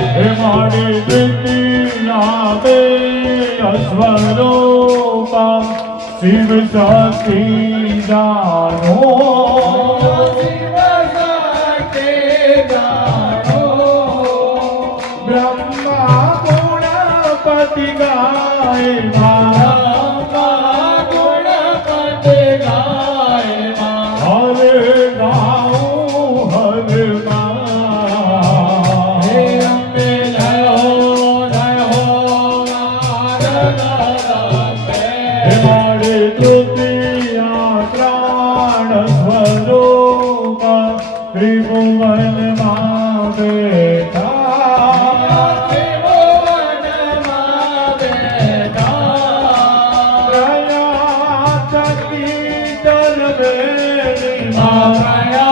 अश्वरो Maya.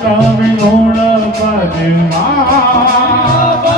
Come in, Lord, but you are.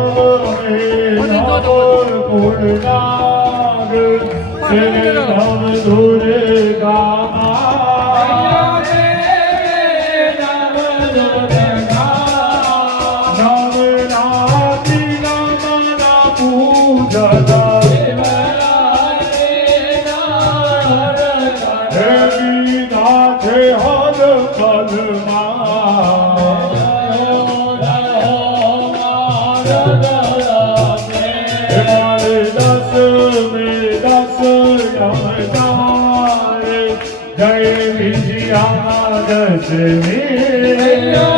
नाग सिंह नाम सुरे का Oh,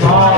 tomorrow.